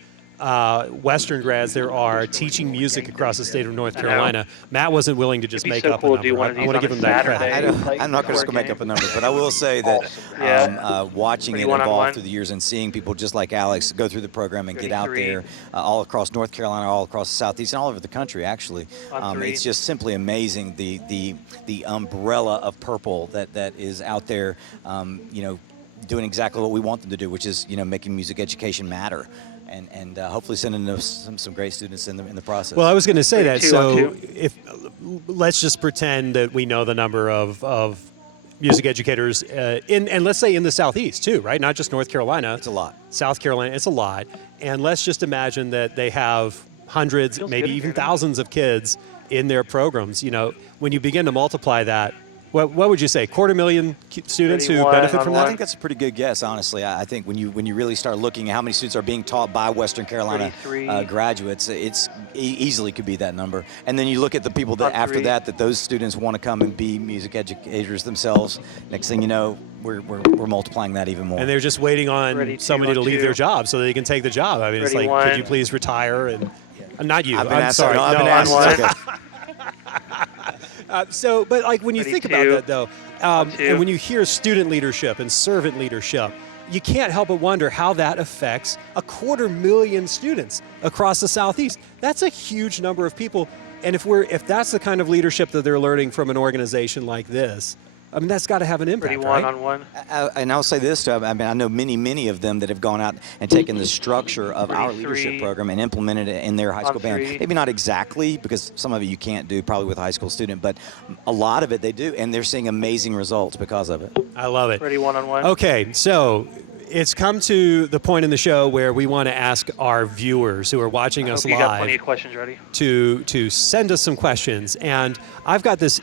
Western grads there are teaching music across the state of North Carolina. Matt wasn't willing to just It'd be make so up cool a to do number. one of I want to these give on him a that credit. Saturday. I'm not going to make up a number, but I will say that Yeah. watching Ready, it one-on-one. evolve through the years and seeing people just like Alex go through the program and Ready, get out three. there all across North Carolina, all across the Southeast, and all over the country, actually. On three. It's just simply amazing the umbrella of purple that is out there, you know, doing exactly what we want them to do, which is, you know, making music education matter. And hopefully sending us some great students in the process. Well, I was going to say Ready, that. two, on So, two. if let's just pretend that we know the number of music educators and let's say in the Southeast too, right? Not just North Carolina. It's a lot. South Carolina, it's a lot. And let's just imagine that they have hundreds, Feels maybe good even here, doesn't it? thousands of kids in their programs. You know, when you begin to multiply that, What would you say? 250,000 students who 31 benefit on from one. I that? think that's a pretty good guess, honestly. I think when you really start looking at how many students are being taught by Western Carolina 33. graduates, it's easily could be that number. And then you look at the people that On after three. that those students want to come and be music educators themselves. Next thing you know, we're multiplying that even more. And they're just waiting on Ready, two somebody on to leave two. their job so they can take the job. I mean, it's Ready, like, could one. you please retire? And not you. I've been I'm asked. sorry. No, I've been No, asked. on Okay. but like when you Ready, think about two. that, though, Two. and when you hear student leadership and servant leadership, you can't help but wonder how that affects 250,000 students across the Southeast. That's a huge number of people. And if that's the kind of leadership that they're learning from an organization like this, I mean, that's got to have an impact, 31 right? on one. And I'll say this, too. I mean, I know many of them that have gone out and taken the structure of our 33. leadership program and implemented it in their high school band. three. Maybe not exactly, because some of it you can't do probably with a high school student, but a lot of it they do, and they're seeing amazing results because of it. I love it. Ready, one on one. Okay, so it's come to the point in the show where we want to ask our viewers who are watching us Hope you got plenty live of questions ready. to send us some questions. And I've got this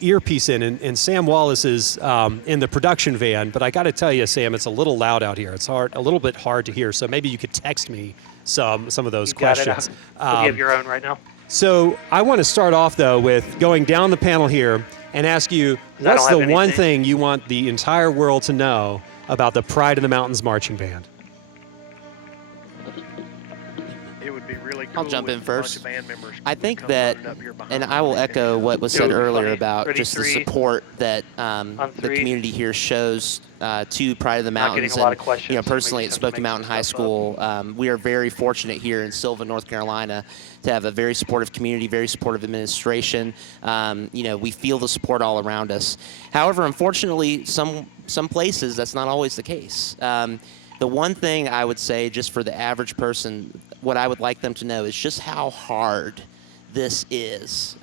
earpiece in, and Sam Wallace is in the production van. But I got to tell you, Sam, it's a little loud out here. It's a little bit hard to hear. So maybe you could text me some of those You got it. questions. You have your own right now. So I want to start off, though, with going down the panel here and ask you, I don't what's the have one anything. thing you want the entire world to know about the Pride of the Mountains Marching Band? It would be really cool. I'll jump in if a bunch first. of band members I would think come that, running up here behind and us. I will echo what was said It would be earlier funny. about Ready, just the three. support that the three. community here shows to Pride of the Not getting Mountains. a lot And, of questions, you know, so personally maybe at just Smoky make Mountain High stuff up. School, we are very fortunate here in Sylva, North Carolina, to have a very supportive community, very supportive administration. You know, we feel the support all around us. However, unfortunately, some places that's not always the case. The one thing I would say, just for the average person, what I would like them to know is just how hard this is.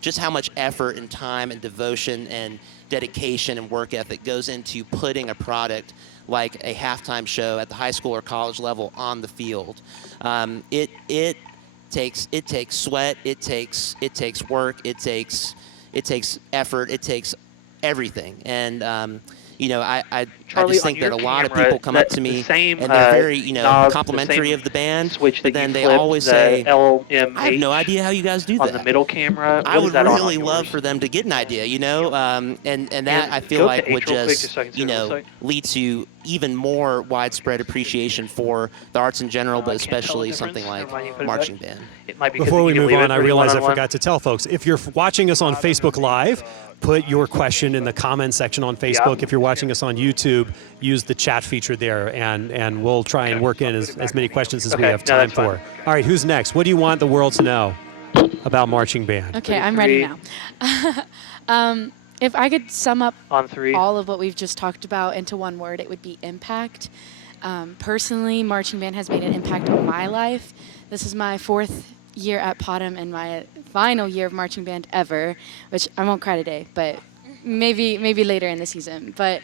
Just how much effort and time and devotion and dedication and work ethic goes into putting a product like a halftime show at the high school or college level on the field. It takes sweat, it takes work, it takes effort, it takes everything. And you know, I Charlie, just on think that a your lot of camera, people come up that- to the me same, and they're very, you know, knob, the complimentary same of the band, switch that but then you they flip, always the say, LMH I have no idea how you guys do on that. the middle camera. I What is would that on really yours? love for them to get an idea, you know, and that And I feel go like to would H real quick, just, so I can see you what it know, looks like. lead to even more widespread appreciation for the arts in general, but I can't tell the especially difference. something like Never mind, you put it marching back. band. It might be 'cause Before you we need to move leave on, it I for realize I one-on-one. forgot to tell folks, if you're watching us on Facebook Live, put your question in the comment section on Facebook. Yeah. If you're watching us on YouTube, use the chat feature there, and we'll try and work in as many questions as we Okay, have no, time that's fine. for. All right, who's next? What do you want the world to know about marching band? Okay, I'm ready 33. now. If I could sum up On three. all of what we've just talked about into one word, it would be impact. Personally, marching band has made an impact on my life. This is my 4th year at Potham and my final year of marching band ever, which I won't cry today, but maybe later in the season. But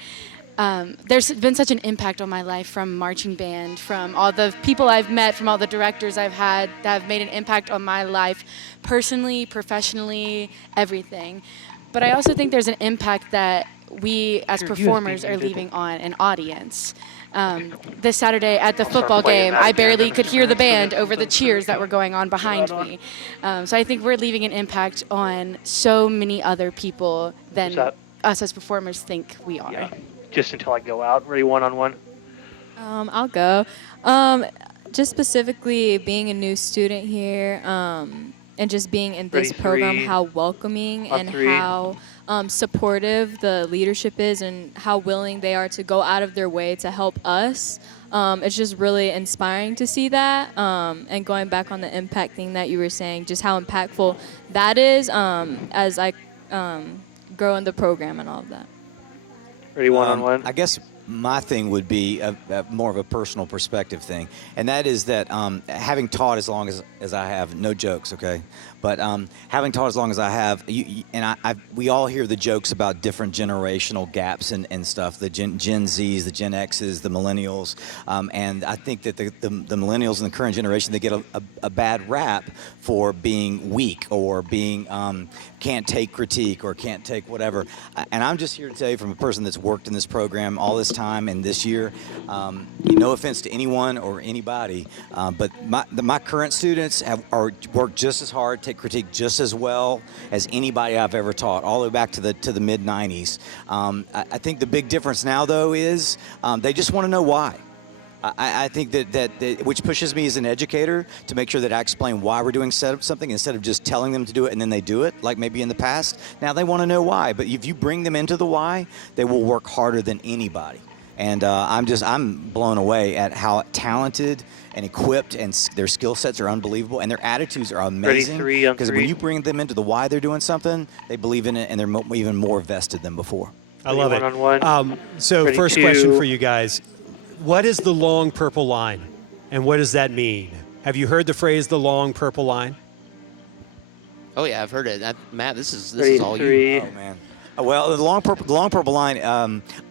there's been such an impact on my life from marching band, from all the people I've met, from all the directors I've had that have made an impact on my life personally, professionally, everything. But I also think there's an impact that we as Your USB performers are muted. leaving on an audience. This Saturday at the start football playing game, that I again. barely could hear the band over the cheers that were going on behind me. So I think we're leaving an impact on so many other people than What's that? us as performers think we are. Yeah. Just until I go out. Ready, one-on-one. I'll go. Just specifically being a new student here, and just being in this Ready, program, three. how welcoming On and three. how supportive the leadership is, and how willing they are to go out of their way to help us. It's just really inspiring to see that. And going back on the impact thing that you were saying, just how impactful that is as I grow in the program and all of that. Ready, one-on-one. I guess my thing would be more of a personal perspective thing, and that is that having taught as long as I have, no jokes, okay, But having taught as long as I have, we all hear the jokes about different generational gaps and stuff, the Gen Zs, the Gen Xs, the millennials, and I think that the millennials in the current generation, they get a bad rap for being weak or being can't take critique or can't take whatever. And I'm just here to tell you, from a person that's worked in this program all this time and this year, no offense to anyone or anybody, but my current students are work just as hard, take critique just as well as anybody I've ever taught, all the way back to the mid '90s. I think the big difference now, though, is they just want to know why. I think that which pushes me as an educator to make sure that I explain why we're doing something instead of just telling them to do it and then they do it, like maybe in the past. Now they want to know why, but if you bring them into the why, they will work harder than anybody. And I'm blown away at how talented and equipped, and their skill sets are unbelievable, and their attitudes are amazing. Because when you bring them into the why they're doing something, they believe in it, and they're even more vested than before. I love it. One-on-one. So Ready, first two. question for you guys. What is the long purple line, and what does that mean? Have you heard the phrase the long purple line? Oh yeah, I've heard it. Matt, this is all three. you. Oh, man. Well, the long purple line,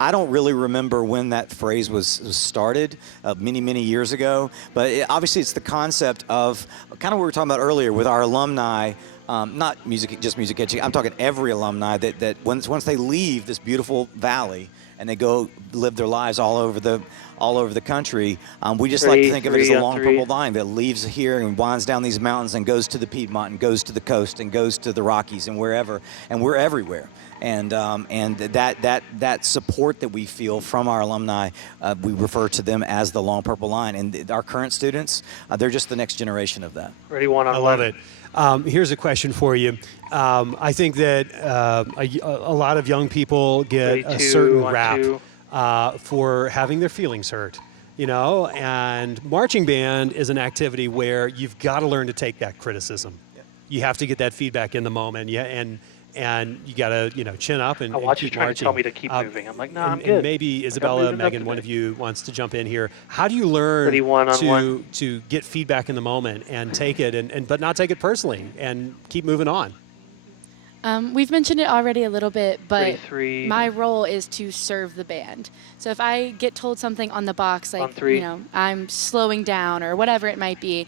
I don't really remember when that phrase was started, many years ago. But obviously it's the concept of kind of what we were talking about earlier with our alumni, not just music education. I'm talking every alumni that once they leave this beautiful valley and they go live their lives all over the country, we just like to think of it as a long purple line that leaves here and winds down these mountains and goes to the Piedmont and goes to the coast and goes to the Rockies and wherever, and we're everywhere. And that support that we feel from our alumni, we refer to them as the long purple line. And our current students, they're just the next generation of that. Ready, one-on-one. I love it. Here's a question for you. I think that a lot of young people get Ready, a two, certain one, rap two. For having their feelings hurt, and marching band is an activity where you've got to learn to take that criticism. Yeah. You have to get that feedback in the moment, and you got to, chin up and I watch you keep trying marching. to tell me to keep moving. I'm like, no, I'm and good. Maybe Like, Isabella, I'm moving up Megan, one today. of you wants to jump in here. How do you learn Ready, one-on-one. to get feedback in the moment and take it, but not take it personally and keep moving on? We've mentioned it already a little bit, but 33. my role is to serve the band. So if I get told something on the box, On like, three. I'm slowing down or whatever it might be,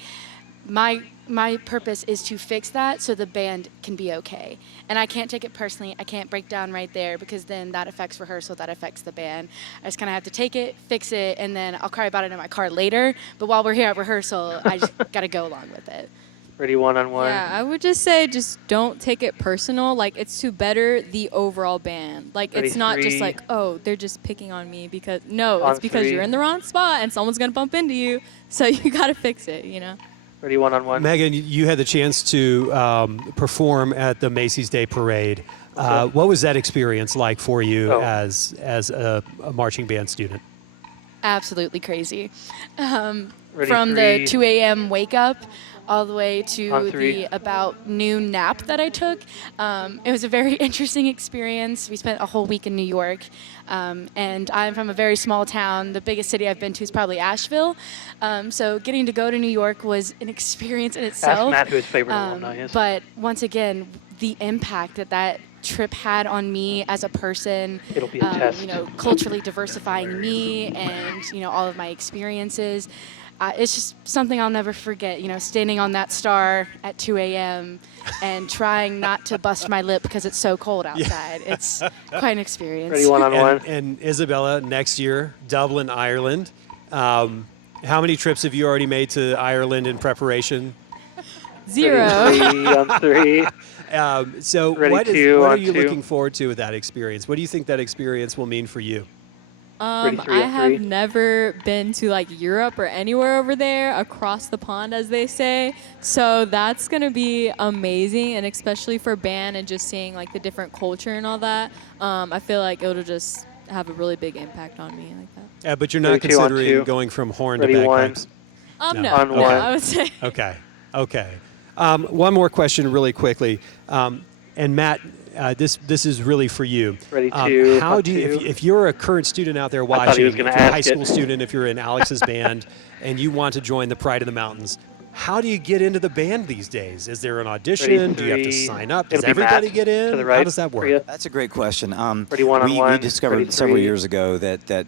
my purpose is to fix that so the band can be okay. And I can't take it personally. I can't break down right there because then that affects rehearsal, that affects the band. I just kind of have to take it, fix it, and then I'll cry about it in my car later. But while we're here at rehearsal, I just got to go along with it. Ready, one-on-one. Yeah, I would just say just don't take it personal. Like, it's to better the overall band. Like, Ready, it's not just three. like, oh, they're just picking on me because, no, On it's because three. you're in the wrong spot and someone's going to bump into you. So you got to fix it, Ready, one-on-one. Megan, you had the chance to perform at the Macy's Day Parade. What was that experience like for you Oh. as a marching band student? Absolutely crazy. Ready, From three. the 2 a.m. wake up all the way to On three. the about noon nap that I took. It was a very interesting experience. We spent a whole week in New York, and I'm from a very small town. The biggest city I've been to is probably Asheville. So getting to go to New York was an experience in itself. Matt who his favorite alumni is. But once again, the impact that trip had on me as a person, It'll be a test. culturally diversifying me and, all of my experiences. It's just something I'll never forget, standing on that star at 2 a.m. and trying not to bust my lip because it's so cold outside. It's quite an experience. Ready, one-on-one. And Isabella, next year, Dublin, Ireland. How many trips have you already made to Ireland in preparation? 0. Ready, three, on three. So Ready, what two, are on you two. looking forward to with that experience? What do you think that experience will mean for you? Ready, three, I on have three. never been to like Europe or anywhere over there, across the pond, as they say. So that's gonna be amazing, and especially for band and just seeing like the different culture and all that. I feel like it'll just have a really big impact on me like that. But you're not Ready, two, on considering two. going from horn Ready, to one. bagpipes. No. No, On no, one. I would say. Okay. One more question really quickly. And Matt, this is really for you. Ready, two, How on do you, two. if you're a current student out there thought he watching, was if gonna you're a ask high it. school student, if you're in Alex's band, and you want to join the Pride of the Mountains, How do you get into the band these days? Is there an audition? Do you have to 33. sign up? Does It'll be everybody Matt get in? to the right How does that for you. work? That's a great question. Ready one-on-one, We discovered 33. several years ago that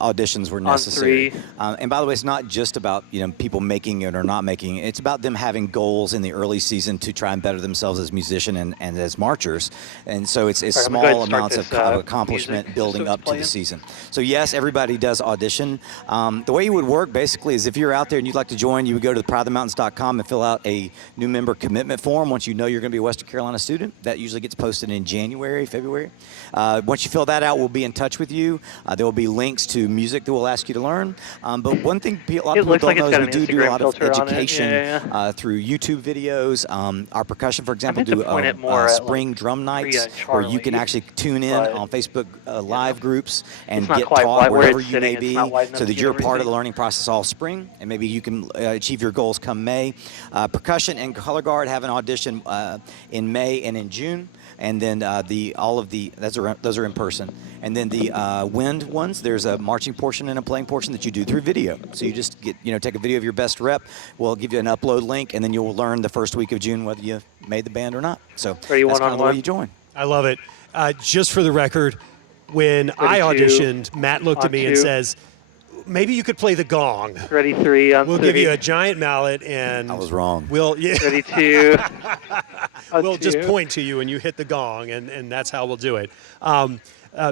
auditions were necessary. three. And by the way, it's not just about people making it or not making it. It's about them having goals in the early season to try and better themselves as musician and as marchers. And so it's Sorry, I'm gonna go ahead small and start amounts this, of accomplishment music building so up it's to the playing. season. So yes, everybody does audition. The way you would work basically is if you're out there and you'd like to join, you would go to proudofthemountains.com and fill out a new member commitment form. Once you know you're going to be a Western Carolina student, that usually gets posted in January, February. Once you fill that out, we'll be in touch with you. There will be links to music that we'll ask you to learn. But one thing a lot of people looks don't like know it's is got we an do a Instagram lot of filter on it. education Yeah. through YouTube videos. Our percussion, for example, meant to do point it more at, spring drum nights where you can Charlie, actually tune in but, on Facebook live groups and It's not get quite taught wide where wherever it's you may sitting. It's be, not wide enough so to that get you're part of the everything. learning process all spring, and maybe you can achieve your goals come May. Percussion and color guard have an audition in May and in June. And then those are in person. And then the wind ones, there's a marching portion and a playing portion that you do through video. So you just take a video of your best rep. We'll give you an upload link, and then you'll learn the first week of June whether you made the band or not. So Ready, that's kind of the way one-on-one? you join. I love it. Just for the record, when I 32, auditioned, Matt looked at me and 2. says, maybe you could play the gong. Ready 3 on We'll 3. give you a giant mallet and I was wrong. We'll Ready 2. we'll just point to you and you hit the gong, and that's how we'll do it.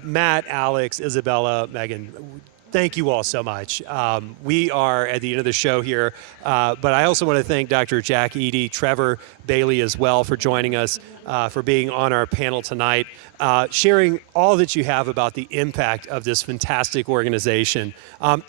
Matt, Alex, Isabella, Megan, thank you all so much. We are at the end of the show here, but I also want to thank Dr. Jack Eady, Trevor Bailey as well for joining us, for being on our panel tonight, sharing all that you have about the impact of this fantastic organization.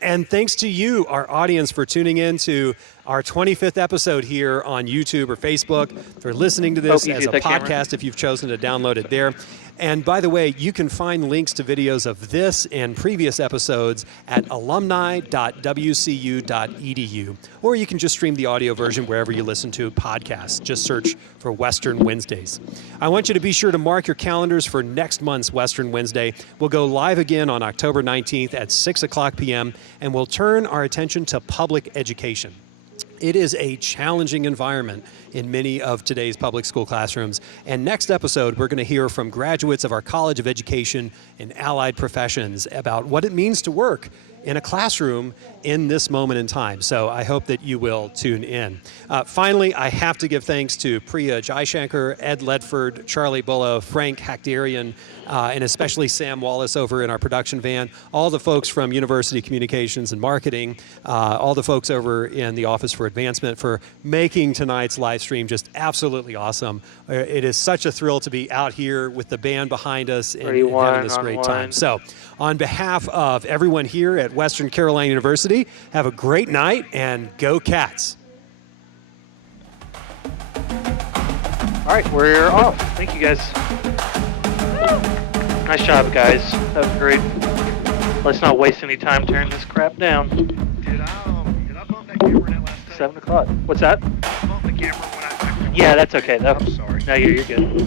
And thanks to you, our audience, for tuning in to our 25th episode here on YouTube or Facebook, for listening to this Oh, as easy a with that camera. podcast if you've chosen to download it there. And by the way, you can find links to videos of this and previous episodes at alumni.wcu.edu, or you can just stream the audio version wherever you listen to podcasts. Just search for Western Wednesdays. I want you to be sure to mark your calendars for next month's Western Wednesday. We'll go live again on October 19th at 6 o'clock p.m., and we'll turn our attention to public education. It is a challenging environment in many of today's public school classrooms. And next episode, we're going to hear from graduates of our College of Education and Allied Professions about what it means to work in a classroom in this moment in time. So I hope that you will tune in. Finally, I have to give thanks to Priya Jaishankar, Ed Ledford, Charlie Bullo, Frank Hakdarian, and especially Sam Wallace over in our production van, all the folks from University Communications and Marketing, all the folks over in the Office for Advancement for making tonight's live stream just absolutely awesome. It is such a thrill to be out here with the band behind us and having this great time. So on behalf of everyone here at Western Carolina University, have a great night and go Cats. All right, we're off. Thank you, guys. Nice job, guys. That was great. Let's not waste any time tearing this crap down. Did I bump that camera that last time? 7 o'clock. What's that? I bumped the camera when I Yeah, that's okay, though. I'm sorry. No, you're good.